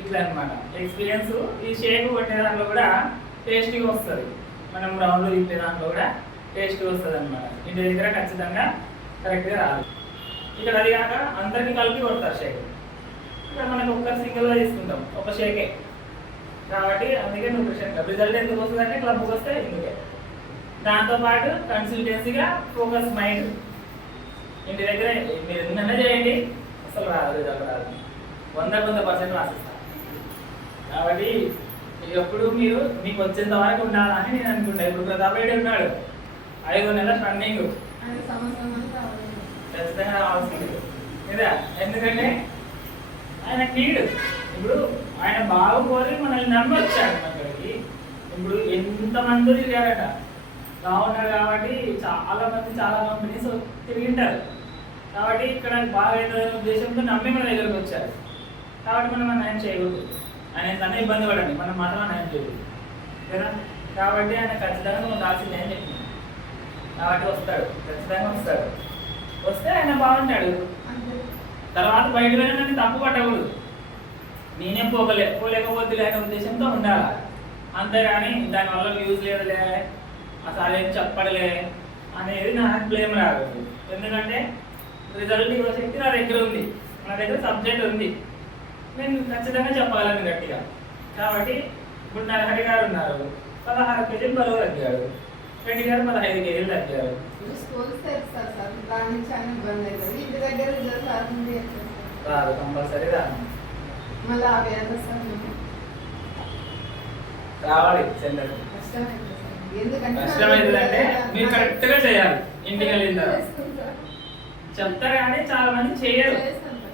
ఇట్లా అనమాట ఎక్స్పీరియన్స్. ఈ షేక్ కొట్టే దాంట్లో కూడా టేస్టీగా వస్తుంది, మనం రౌండ్లో తిప్పే దాంట్లో కూడా టేస్టీగా వస్తుంది అనమాట. ఇంటి దగ్గర ఖచ్చితంగా కరెక్ట్గా రాదు. ఇక్కడ అది కాక అందరికీ కలిపి కొడతారు షేక్. ఇక్కడ మనకు ఒక్క సింగిల్గా తీసుకుంటాం ఒక షేకే కాబట్టి అందుకే న్యూట్రిషన్ రిజల్ట్ ఎందుకు వస్తుంది అంటే క్లబ్కి వస్తే ఇందుకే. దాంతోపాటు కన్సిస్టెన్సీగా ఫోకస్ మైండ్. ఇంటి దగ్గర మీరు ఎన్నైనా చేయండి అసలు రాదు, రిజల్ట్ రాదు, 100% రాసిస్తాను. కాబట్టి ఎప్పుడు మీరు మీకు వచ్చేంత వరకు ఉండాలని నేను అనుకుంటా. ఇప్పుడు ప్రతాప్ రెడ్డి ఉన్నాడు, 5 నెలల రన్నింగ్ ఖచ్చితంగా రావాల్సింది కదా. ఎందుకంటే ఆయన నీడు ఇప్పుడు ఆయన బాగుపోయి మనల్ని నమ్మొచ్చాడు అక్కడికి. ఇప్పుడు ఎంతమంది తిరిగారట, బాగున్నారు కాబట్టి చాలా మంది చాలా కంపెనీస్ తిరిగింటారు. కాబట్టి ఇక్కడ బాగా ఉద్దేశంతో నమ్మి మన దగ్గరకు వచ్చారు. కాబట్టి మనం న్యాయం చేయకూడదు, ఆయన తన ఇబ్బంది పడండి, మనం మాత్రం న్యాయం చేయకూడదు కదా. కాబట్టి ఆయన ఖచ్చితంగా ఉండాల్సిందే అని చెప్పింది. కాబట్టి వస్తాడు, ఖచ్చితంగా వస్తాడు. వస్తే ఆయన బాగుంటాడు. తర్వాత బయట వెళ్ళిన తప్పు పట్టకూడదు, నేనేం పోలేకపోతే లేని ఉద్దేశంతో ఉండాలి. అంతేగాని దానివల్ల యూజ్ లేదులే, అసలు ఏం చెప్పడలే అనేది నాకు బ్లేమ్ రాదు. ఎందుకంటే రిజల్ట్ ఇవ్వ శక్తి నా దగ్గర ఉంది, నా దగ్గర సబ్జెక్ట్ ఉంది, నేను ఖచ్చితంగా చెప్పాలని గట్టిగా. కాబట్టి ఇప్పుడు నరహరి గారు ఉన్నారు, 16 కేజీలు బరువు తగ్గాడు, రెడ్డి గారు 15 కేజీలు తగ్గారు. రాదు, కంపల్సరీ రాదు, రావాలి సెంటర్. కష్టమైందంటే మీరు కరెక్ట్ గా చేయాలి. ఇంటికి వెళ్ళిన చెప్తారు కానీ చాలా మంది చేయరు.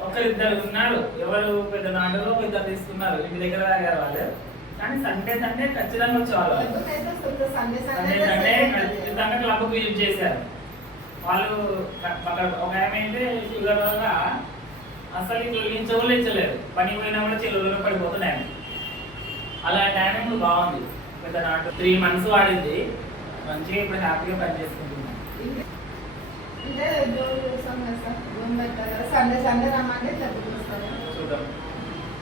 ఒకరిద్దరు ఉన్నారు, ఎవరు పెద్ద నాటులో ఇద్దరు తీసుకున్నారు, ఇంటి దగ్గర తాగారు వాళ్ళు. కానీ సండే ఖచ్చితంగా వచ్చేవాళ్ళు. సండే ఖచ్చితంగా క్లబ్కి యూజ్ చేశారు వాళ్ళు. ఒక ఆమె అయితే షుగర్ వల్ల అసలు ఇట్లా లించవులు ఇచ్చలేదు, పని పోయినా కూడా చెల్లులో పడిపోతున్నాయి. అలా టైమింగ్ బాగుంది. పెద్ద నాటు 3 months వాడింది, మంచిగా ఇప్పుడు హ్యాపీగా పని చేసుకుంటున్నాం. చూద్దాం,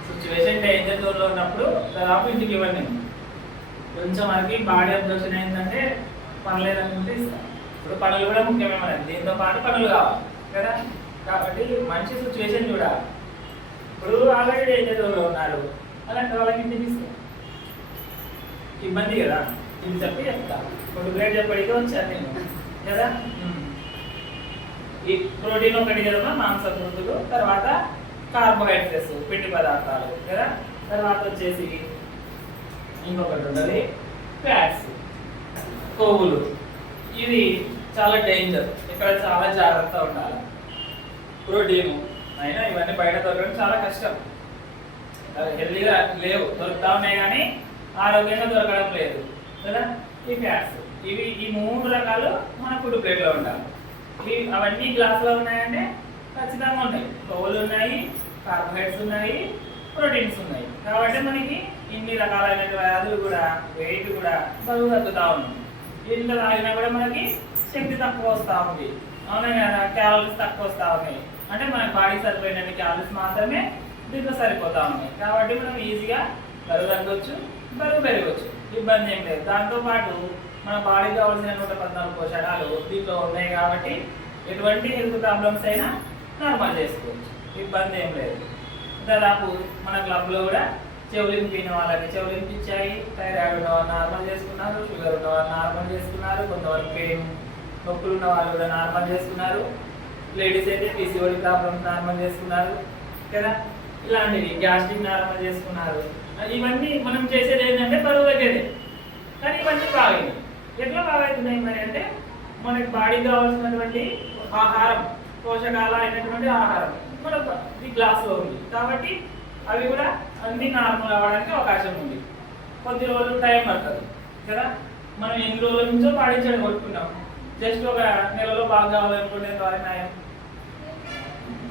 సిచ్యువేషన్ డేంజర్ జోన్లో ఉన్నప్పుడు దాదాపు ఇంటికి ఇవ్వండి. కొంచెం మనకి బాడీ అబ్జర్షన్ ఏంటంటే పనులు అనుకుంటే ఇస్తాం. ఇప్పుడు పనులు కూడా ముఖ్యమే మనకి, దీంతో పాటు పనులు కావాలి కదా. కాబట్టి మంచి సిచ్యువేషన్ చూడాలి. ఇప్పుడు ఆల్రెడీ డేంజర్ జోన్లో ఉన్నారు, అలాంటి వాళ్ళకి ఇంటికి ఇస్తాం. ఇబ్బంది కదా, ఇది చెప్పి చెప్తా. ఇప్పుడు గ్రేడ్ చెప్పడికి వచ్చాను నేను కదా. ఈ ప్రోటీన్ ఒకటి కదా, మాంసకృతులు, తర్వాత కార్బోహైడ్రేట్స్ పిండి పదార్థాలు కదా, తర్వాత వచ్చేసి ఇంకొకటి ఉండాలి ఫ్యాట్స్, కొవ్వులు. ఇది చాలా డేంజర్, ఇక్కడ చాలా జాగ్రత్తగా ఉండాలి. ప్రోటీన్ అయినా ఇవన్నీ బయట దొరకడం చాలా కష్టం, హెల్దీగా లేవు, దొరుకుతా ఉన్నాయి కానీ ఆరోగ్యంగా దొరకడం లేదు కదా. ఈ ఫ్యాట్స్ ఇవి ఈ 3 రకాలు మన ఫుడ్ ప్లేట్లో ఉండాలి. ఇవి అవన్నీ గ్లాసులో ఉన్నాయంటే ఖచ్చితంగా ఉన్నాయి. కొవ్వులు ఉన్నాయి, కార్బోహైడ్రేట్స్ ఉన్నాయి, ప్రోటీన్స్ ఉన్నాయి. కాబట్టి మనకి ఇన్ని రకాలైన వ్యాధులు కూడా, వెయిట్ కూడా బరువు తగ్గుతూ ఉన్నాయి. ఇంత తాగినా కూడా మనకి శక్తి తక్కువ వస్తూ ఉంది, అవునా కదా. క్యాలరీస్ తక్కువ వస్తూ ఉన్నాయి, అంటే మన బాడీ సరిపోయినన్ని క్యాలరీస్ మాత్రమే దీంట్లో సరిపోతూ ఉన్నాయి. కాబట్టి మనం ఈజీగా బరువు తగ్గొచ్చు, బరువు పెరగవచ్చు, ఇబ్బంది ఏం లేదు. దాంతోపాటు మన బాడీకి కావాల్సిన 114 పోషకాలు దీంట్లో ఉన్నాయి కాబట్టి ఎటువంటి హెల్త్ ప్రాబ్లమ్స్ అయినా నార్మల్ చేసుకోవచ్చు, ఇబ్బంది ఏం లేదు. దాదాపు మన క్లబ్లో కూడా చెవులింపిన వాళ్ళకి చెవులింపించాయి, థైరాయిడ్ ఉన్న వాళ్ళు నార్మల్ చేసుకున్నారు, షుగర్ ఉన్న వాళ్ళు నార్మల్ చేసుకున్నారు, కొంతవరకు పెయిన్ నొప్పులు ఉన్న వాళ్ళు కూడా నార్మల్ చేసుకున్నారు. లేడీస్ అయితే పీసీఓడి ప్రాబ్లమ్స్ నార్మల్ చేసుకున్నారు కదా. ఇలాంటివి గ్యాస్ట్రిక్ నార్మల్ చేసుకున్నారు. ఇవన్నీ మనం చేసేది ఏంటంటే బరువు తగ్గేది. కానీ ఇవన్నీ బాగాయి. ఎట్లా బాగవుతున్నాయి మరి అంటే మనకి బాడీకి కావాల్సినటువంటి ఆహారం, పోషకాలు అయినటువంటి ఆహారం మన ఈ గ్లాస్లో ఉంది కాబట్టి అవి కూడా అన్ని నార్మల్ అవ్వడానికి అవకాశం ఉంది. కొద్ది రోజులు టైం పడుతుంది కదా. మనం ఎన్ని రోజుల నుంచో పాటించడం కొట్టుకున్నాం, జస్ట్ ఒక నెలలో బాగా కావాలనుకునే ద్వారా న్యాయం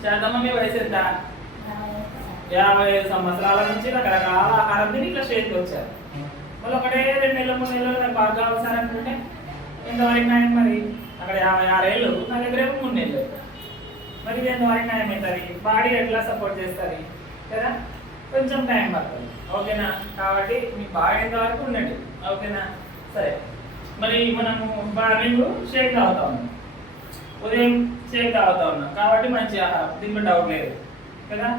చేద్దామని. వయసు ఎంత? 55 సంవత్సరాల నుంచి రకరకాల ఆహారం తిని ఇట్లా స్టేజ్కి వచ్చారు. మళ్ళీ ఒకటే 2 నెలలు 3 నెలలు నాకు బాగా కావాల్సారి అనుకుంటే ఎంతవరకు న్యాయం? మరి అక్కడ 56 ఏళ్ళు, నా దగ్గర 3 నెలలు, మరి ఎంతవరకు న్యాయం అవుతుంది? బాడీ ఎట్లా సపోర్ట్ చేస్తుంది కదా. కొంచెం టైం పడుతుంది. ఓకేనా? కాబట్టి మీకు బాగైనంత వరకు ఉండండి. ఓకేనా? సరే, మరి మనము మార్నింగ్ షేక్ తాగుతా ఉన్నాం, ఉదయం షేక్ తాగుతా ఉన్నాం కాబట్టి మంచి ఆహారం, దీంట్లో డౌట్ లేదు కదా.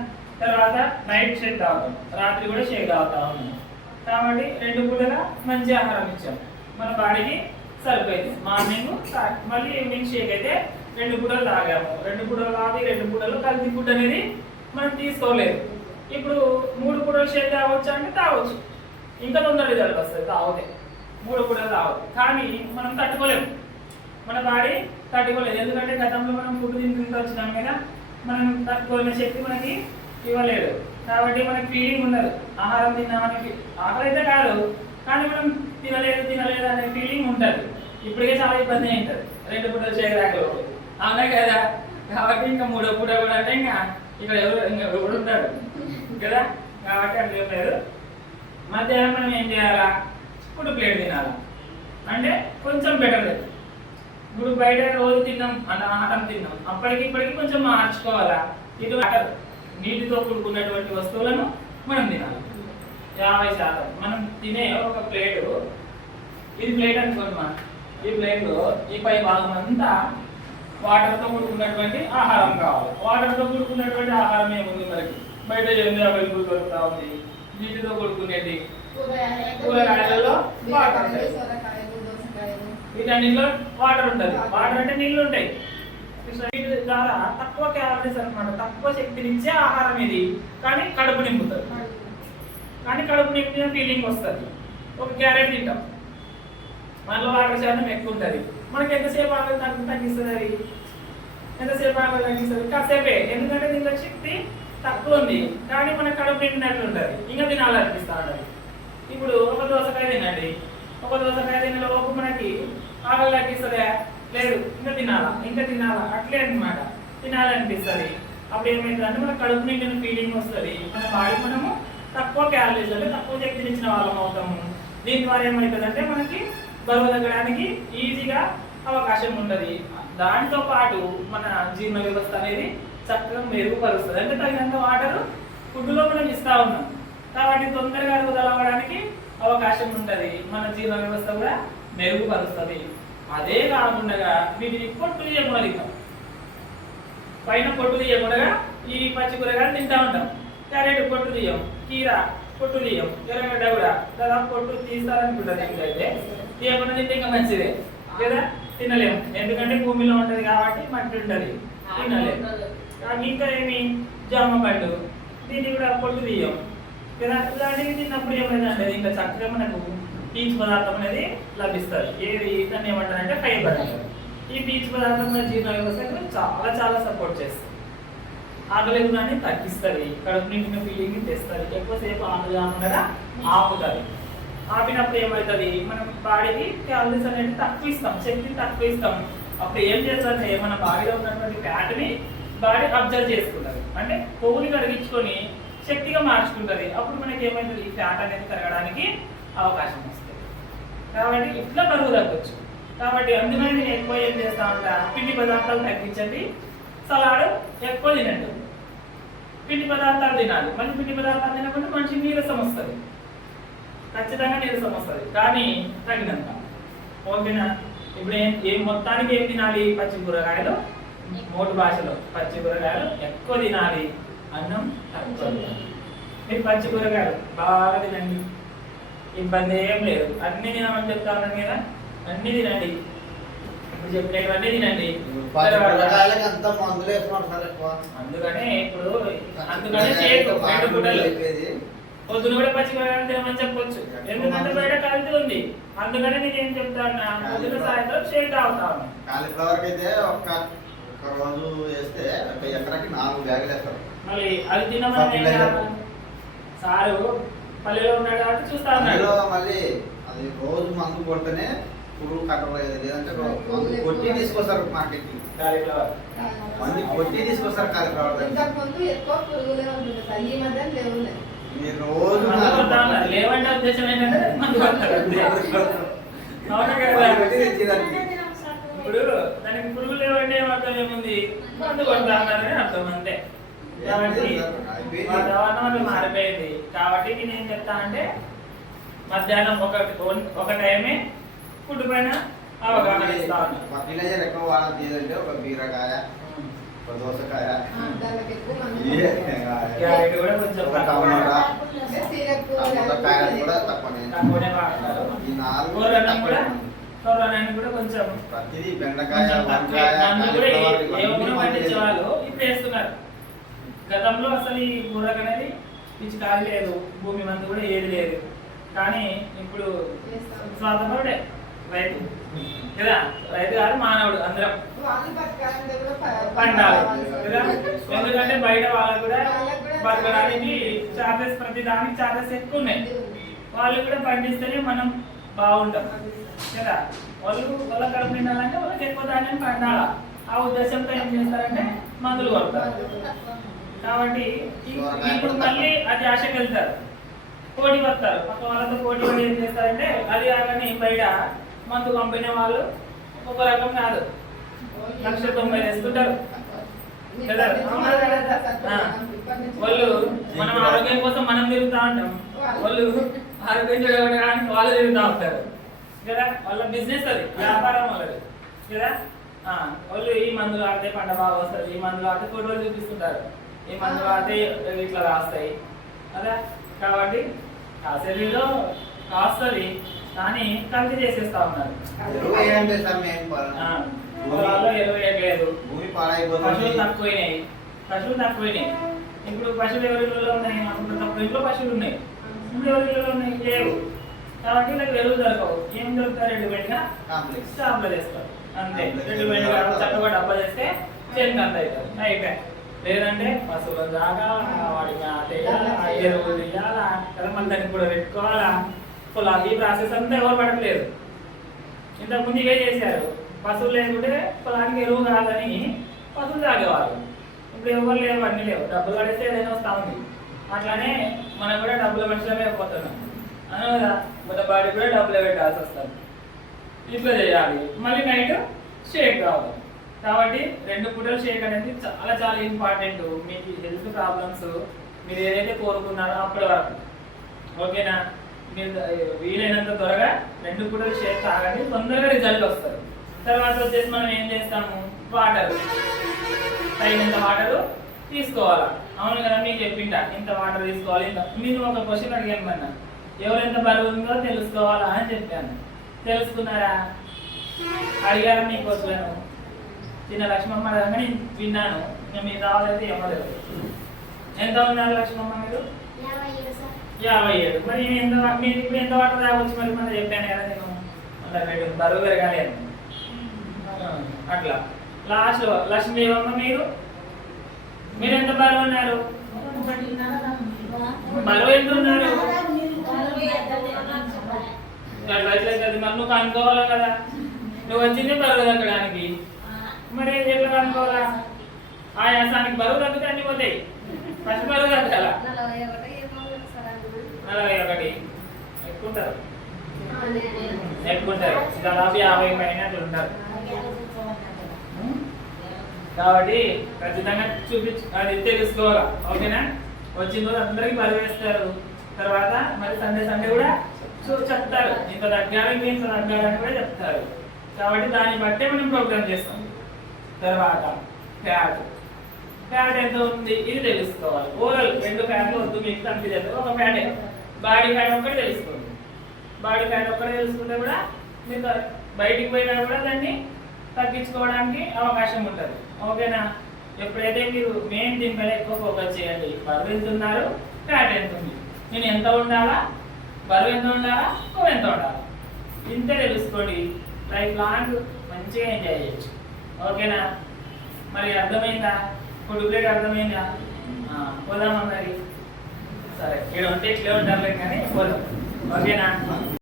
తర్వాత నైట్ షేక్ తాగుతాం, రాత్రి కూడా షేక్ తాగుతా ఉన్నాం కాబట్టి 2 పూటగా మంచి ఆహారం ఇచ్చాం, మన బాడీకి సరిపోయింది. మార్నింగ్ మళ్ళీ ఈవినింగ్ షేక్ అయితే 2 పూటలు తాగాము. 2 పూటలు తాగి 2 పూటలు కల్తీ ఫుడ్ అనేది మనం తీసుకోలేదు. ఇప్పుడు 3 పూటలు షేక్ తాగవచ్చు అంటే తాగవచ్చు, ఇంకా తొందర రిజల్ట్ వస్తుంది తాగితే. 3 పూటలు తాగవచ్చు, కానీ మనం తట్టుకోలేము, మన బాడీ తట్టుకోలేదు. ఎందుకంటే గతంలో మనం ఫుడ్ తింటుంటూ వచ్చినాం కదా, మనం తట్టుకోలేని శక్తి మనకి ఇవ్వలేదు. కాబట్టి మనకి ఫీలింగ్ ఉండదు, ఆహారం తిన్నామని ఆకలి అయితే కాదు, కానీ మనం తినలేదు అనే ఫీలింగ్ ఉంటుంది. ఇప్పటికే చాలా ఇబ్బంది ఉంటుంది 2 పూటలు చేయరాకలు, అవునా కదా. కాబట్టి ఇంకా 3వ పూట కూడా అంటే ఇంకా ఇక్కడ ఎవరు ఉంటారు కదా. కాబట్టి అట్లా ఏం లేదు. మధ్యాహ్నం మనం ఏం చేయాలా? ఫుడ్ ప్లేట్ తినాలా, అంటే కొంచెం బెటర్. ఇప్పుడు బయట రోజు తిన్నాం అంటే ఆహారం తిన్నాం, అప్పటికి ఇప్పటికి కొంచెం మార్చుకోవాలా. ఇటు నీటితో కూడుకున్నటువంటి వస్తువులను మనం తినాలి. 50% మనం తినే ఒక ప్లేటు, ఇది ప్లేట్ అనుకోండి, మనం ఈ ప్లేట్లో ఈ పై భాగం అంతా వాటర్తో కూడుకున్నటువంటి ఆహారం కావాలి. వాటర్తో కూడుకున్నటువంటి ఆహారం ఏముంది మనకి బయట ఏమి అవైలబుల్ దొరుకుతా ఉంది, నీటితో కూడుకునేది కూరగాయలలో వాటర్ ఉంటాయి, వీటన్నిటిలో వాటర్ ఉంటుంది. వాటర్ అంటే నీళ్ళు ఉంటాయి. వీటి ద్వారా తక్కువ క్యాలరీస్ అనమాట, తక్కువ శక్తినిచ్చే ఆహారం ఇది, కానీ కడుపు నింపుతుంది. కానీ కడుపు నింపిన ఫీలింగ్ వస్తుంది. ఒక క్యారెట్ తింటాం, మనలో వాటర్ శాతం ఎక్కువ ఉంటుంది, మనకి ఎంతసేపు ఆకలి తగ్గిస్తుంది, అది ఎంతసేపు ఆకలి తగ్గిస్తుంది? కాసేపే, ఎందుకంటే దీంట్లో శక్తి తక్కువ ఉంది, కానీ మనకు కడుపు నిండినట్లు ఉంటుంది, ఇంకా తినాలనిపిస్తూ ఉంటుంది. ఇప్పుడు ఒక దోసకాయ తినండి, ఒక దోసకాయ తినే లోపు మనకి ఆకలి తగ్గిస్తుందా? లేదు, ఇంకా తినాలా అట్లే అనమాట, తినాలనిపిస్తుంది. అప్పుడు ఏమైందంటే మన కడుపు నిండిన ఫీలింగ్ వస్తుంది, మన బాడీ మనము తక్కువ క్యాలరీస్ అంటే తక్కువ శక్తిని ఇచ్చిన వాళ్ళం అవుతాము. దీని ద్వారా ఏమవుతుందంటే మనకి బరువు తగ్గడానికి ఈజీగా అవకాశం ఉంటుంది. దాంతో పాటు మన జీర్ణ వ్యవస్థ అనేది చక్కగా మెరుగుపరుస్తుంది. అంటే తగినంత వాటర్ ఫుడ్లో మనం ఇస్తూ ఉన్నాం కాబట్టి తొందరగా అరుగుదల అవ్వడానికి అవకాశం ఉంటుంది, మన జీర్ణ వ్యవస్థ కూడా మెరుగుపరుస్తుంది. అదే కాకుండా వీటిని పొట్టు తీయకుండా తింటాం, పైన పొట్టు తీయకుండా ఈ పచ్చి కూరగాయలు తింటూ ఉంటాం. క్యారెట్ పొట్టు తీయం, కీరా పొట్టు తీయం, ఎర్రగడ్డ కూడా దాదాపు పొట్టు తీస్తారనుకుంటుంది. అయితే తీయకుండా తింటే ఇంకా మంచిదే కదా, తినలేము ఎందుకంటే భూమిలో ఉంటుంది కాబట్టి మట్టి ఉంటుంది, తినలేము. ఇంకా ఏమి జామ పండు, దీన్ని కూడా పొట్టు తీయం కదా. ఇలాంటివి తిన్నప్పుడు ఏమైందంటే ఇంకా చక్కగా మనకు పీచు పదార్థం అనేది లభిస్తుంది. ఏది దాన్ని ఏమంటారంటే ఫైబర్ అంటారు. ఈ పీచు పదార్థం మన జీర్ణ వ్యవస్థకు చాలా చాలా సపోర్ట్ చేస్తుంది, ఆకలి గుణాన్ని తగ్గిస్తుంది, కడుపు నిండిన ఫీలింగ్ తెస్తుంది, ఎక్కువసేపు ఆకలి కాకుండా ఆపుతుంది. ఆపినప్పుడు ఏమవుతుంది, మనం బాడీకి క్యాలరీస్ అనేది తక్కువ ఇస్తాం, శక్తిని తక్కువ ఇస్తాం. అప్పుడు ఏం చేస్తుందంటే మన బాడీలో ఉన్నటువంటి ఫ్యాట్ని బాడీ అబ్జర్వ్ చేసుకుంటుంది, అంటే కొవ్వుని కరిగించుకొని శక్తిగా మార్చుకుంటుంది. అప్పుడు మనకి ఏమవుతుంది, ఈ ఫ్యాట్ అనేది కరగడానికి అవకాశం వస్తుంది. కాబట్టి ఇట్లా బరువు తగ్గొచ్చు. కాబట్టి అందుకని నేను ఎక్కువ ఏం చేస్తా ఉంటా, పిండి పదార్థాలు తగ్గించండి, సలాడ్ ఎక్కువ తినండి, పిండి పదార్థాలు తినాలి. మళ్ళీ పిండి పదార్థాలు తినకుండా మనిషి నీరసం వస్తుంది, ఖచ్చితంగా నీరసం వస్తుంది, కానీ తగినంత. ఓకేనా? ఇప్పుడు ఏం మొత్తానికి ఏం తినాలి? పచ్చి కూరగాయలు, మోటు భాషలో పచ్చి కూరగాయలు ఎక్కువ తినాలి, అన్నం తక్కువ తినాలి. మీరు పచ్చి కూరగాయలు బాగా తినండి, ఇబ్బంది ఏం లేదు. అన్ని తినమని చెప్తా ఉన్నాను కదా, అన్ని తినండి, ఇప్పుడు చెప్పినవన్నీ తినండి. అందుకనే ఇప్పుడు షేక్ 2 పూటలు పొద్దున కూడా పచ్చి కూరగాయలు తినమని చెప్పొచ్చు, ఎందుకంటే బయట కల్తీ ఉంది. అందుకనే నేను ఏం చెప్తాను, పొద్దున సాయంత్రం షేక్ తాగుతాను. కాలీఫ్లవర్ అయితే ఒక్క రోజు వేస్తే ఎకరాకి 4 బ్యాగులు వేస్తారు. మళ్ళీ అది తినమని సారు పల్లెలో ఉన్నాడు కాబట్టి చూస్తా ఉన్నాడు. మళ్ళీ అది రోజు మందు కొడితేనే పురుగు కంట్రోల్ అయ్యేది, లేదంటే మందు కొట్టి తీసుకొస్తారు మార్కెట్ కి. కాలీఫ్లవర్ మందు కొట్టి తీసుకొస్తారు కాలీఫ్లవర్. మీరు రోజు లేవంటే ఉద్దేశం ఏంటంటే మందు కొడతారు. ఇప్పుడు దానికి పురుగు లేవంటే ఏమర్థం ఏముంది, మందు కొడతా అన్నారని అర్థం అంతే. కాబట్టి వాతావరణం అట్లా మారిపోయింది. కాబట్టి నేను ఏం చెప్తానంటే మధ్యాహ్నం ఒక టైమే ఫుడ్ పైన అవగాహన ఇస్తా ఉన్నాను. ఫర్టిలైజర్ ఎక్కువ వాడడం ఏదంటే ఒక బీరకాయ, ఒక దోసకాయ, క్యారెట్ కూడా కొంచెం టమాటా, కాయలు కూడా తక్కువనే వాడతారు. ఈ నాలుగు కొర్రనాన్ని కూడా కొంచెం ప్రతిదీ బెండకాయ, ఏమైనా పండించే వాళ్ళు ఇప్పుడు వేస్తున్నారు. గతంలో అసలు ఈ కూరగాయలు అనేది పిచ్చికారి లేదు, భూమి మందు కూడా ఏది లేదు. కానీ ఇప్పుడు స్వాతంత్రుడే రైతు కదా, రైతు కాదు మానవుడు, అందరం పండాలి కదా. ఎందుకంటే బయట వాళ్ళకు కూడా బతకడానికి చార్జెస్, ప్రతి దానికి చార్జెస్ ఎక్కువ ఉన్నాయి. వాళ్ళు కూడా పండిస్తేనే మనం బాగుంటాం కదా. వాళ్ళ కడుపు నిండాలంటే వాళ్ళకి ఎక్కువ ధాన్యం పండాలా, ఆ ఉద్దేశంతో ఏం చేస్తారంటే మందులు కొడతారు. కాబట్టి ఇప్పుడు మళ్ళీ అది ఆశకి వెళ్తారు, పోటీ పడతారు. పక్క వాళ్ళతో పోటీ పడి ఏం చేస్తారంటే అది కాగానే బయట మందు పంపిన వాళ్ళు ఒక రకం కాదు, 1,90,000 వేస్తుంటారు కదా. వాళ్ళు మనం ఆరోగ్యం కోసం మనం తిరుగుతూ ఉంటాం, వాళ్ళు ఆరోగ్యం చూడడానికి వాళ్ళు తిరుగుతూ ఉంటారు కదా. వాళ్ళ బిజినెస్ అది, వ్యాపారం వాళ్ళది కదా. వాళ్ళు ఈ మందులు ఆడితే పంట బాగా వస్తుంది, ఈ మందులు ఆడితే ఫోటోలు చూపిస్తుంటారు, ఈ మందులు ఆడితే ఇట్లా రాస్తాయి కదా. కాబట్టి కాసేపీలో కాస్తుంది కానీ కల్తీ చేసేస్తా ఉన్నారు. పొలాల్లో ఎరువు వేయట్లేదు, పశువులు తక్కువైనాయి. ఇప్పుడు పశువులు ఎవరి ఇళ్ళలో ఉన్నాయి? తక్కువ ఇంట్లో పశువులు ఉన్నాయి, ఇప్పుడు ఎవరి ఇళ్ళలో ఉన్నాయి? లేవు. కాబట్టి నాకు ఎరువు దొరకవు. ఏం దొరుకుతారు? రెడీమేడ్ గా షాప్లో చేస్తారు అంతే. రెడీమేడ్ గా చక్కగా డబ్బా చేస్తే చేతికి అంత అవుతుంది, అయిపోయాయి. లేదంటే పశువులు దాకా వాడికి ఎరువులు ఇవ్వాలా కదా, మళ్ళీ దానికి కూడా పెట్టుకోవాలా. పొలాలు ఈ ప్రాసెస్ అంతా ఎవరు పడట్లేదు. ఇంతకుముందు ఇవే చేశారు. పశువులు లేకుంటే పొలానికి ఎరువు కాదని పశువులు తాగేవాళ్ళు. ఇప్పుడు ఎవరు లేవు, అన్నీ లేవు. డబ్బులు పడేస్తే ఏదైనా వస్తూ ఉంది. అట్లానే మనం కూడా డబ్బుల మనుషులమే అయిపోతున్నాం అను కదా. మన బాడీ కూడా డబ్బులు పెట్టాల్సి వస్తుంది. ఇట్లా చేయాలి. మళ్ళీ నైట్ షేక్ కావాలి. కాబట్టి 2 పూటలు షేక్ అనేది చాలా చాలా ఇంపార్టెంట్. మీకు హెల్త్ ప్రాబ్లమ్స్ మీరు ఏదైతే కోరుకున్నారో అప్పటి వరకు ఓకేనా. మీరు వీలైనంత త్వరగా 2 పూటలు షేక్ తాగండి, తొందరగా రిజల్ట్ వస్తుంది. తర్వాత వచ్చేసి మనం ఏం చేస్తాము, వాటర్ తగినంత వాటర్ తీసుకోవాలా. అవును కదా, మీకు చెప్పింటా ఇంత వాటర్ తీసుకోవాలి. మీరు ఒక క్వశ్చన్ అడిగాను మొన్న, ఎవరెంత బరువు ఉందో తెలుసుకోవాలా అని చెప్పాను. తెలుసుకున్నారా? అడిగారు మీకు వచ్చాను. చిన్న లక్ష్మమ్మ అడగగా నేను విన్నాను. మీరు రావాలైతే ఏమో లేదు. ఎంత ఉన్నారు లక్ష్మమ్మ మీరు? 57. మరి మీరు ఇప్పుడు ఎంత వాటర్ తాగొచ్చు? మరి మనం చెప్పాను కదా నేను, అంటే బరువు పెరగాలి అని. అట్లా లాస్ట్ లక్ష్మీదేవమ్మ మీరు ఎంత బరువు ఉన్నారు? బరువు ఎంత ఉన్నారు? అట్లయితే మరి నువ్వు కనుక్కోవాలి కదా. నువ్వు వచ్చింది బరువు తగ్గడానికి, మరి ఎట్లా కనుక్కోవాలా? ఆయాసానికి బరువు తగ్గితే అన్ని పోతాయి. ఫస్ట్ బరువు తగ్గాల. 41 ఎక్కుంటారు, దాదాపు 50 పైన అట్లా ఉంటారు. కాబట్టి ఖచ్చితంగా అది తెలుసుకోవాలా ఓకేనా. వచ్చిన రోజు అందరికి బరువు వేస్తారు. తర్వాత మరి సండే కూడా చెప్తారు, ఇంత తగ్గాలని ఇంత తగ్గాలని కూడా చెప్తారు. కాబట్టి దాన్ని బట్టే మనం ప్రోగ్రామ్ చేస్తాం. తర్వాత ఫ్యాట్ ఎంత ఉంది ఇది తెలుసుకోవాలి. ఓవరాల్ 2 ఫ్యాట్లు వద్దు, మీకు కనిపించదు. ఒక ఫ్యాటే, బాడీ ఫ్యాట్ ఒక్కటి తెలుసుకోండి. బాడీ ఫ్యాట్ ఒక్కటి తెలుసుకుంటే కూడా మీకు బయటికి పోయినా కూడా దాన్ని తగ్గించుకోవడానికి అవకాశం ఉంటుంది ఓకేనా. ఎప్పుడైతే మీరు మెయిన్ దీనిపైన ఎక్కువ ఫోకస్ చేయండి. బరువు ఎంత ఉన్నారు, ఫ్యాట్ ఎంత ఉంది, నేను ఎంత ఉండాలా, బరువు ఎంత ఉండాలా, కొవ్వు ఎంత ఉండాలా, ఇంత తెలుసుకోండి. లైఫ్ లాంగ్ మంచిగా ఎంజాయ్ చేయొచ్చు ఓకేనా. మరి అర్థమైందా? ఫుడ్ ప్లేట్ అర్థమైందా? పోదామా మరి? సరే, ఇక్కడ ఉంటే ఇట్లే ఉంటారులే కానీ పోదాం ఓకేనా.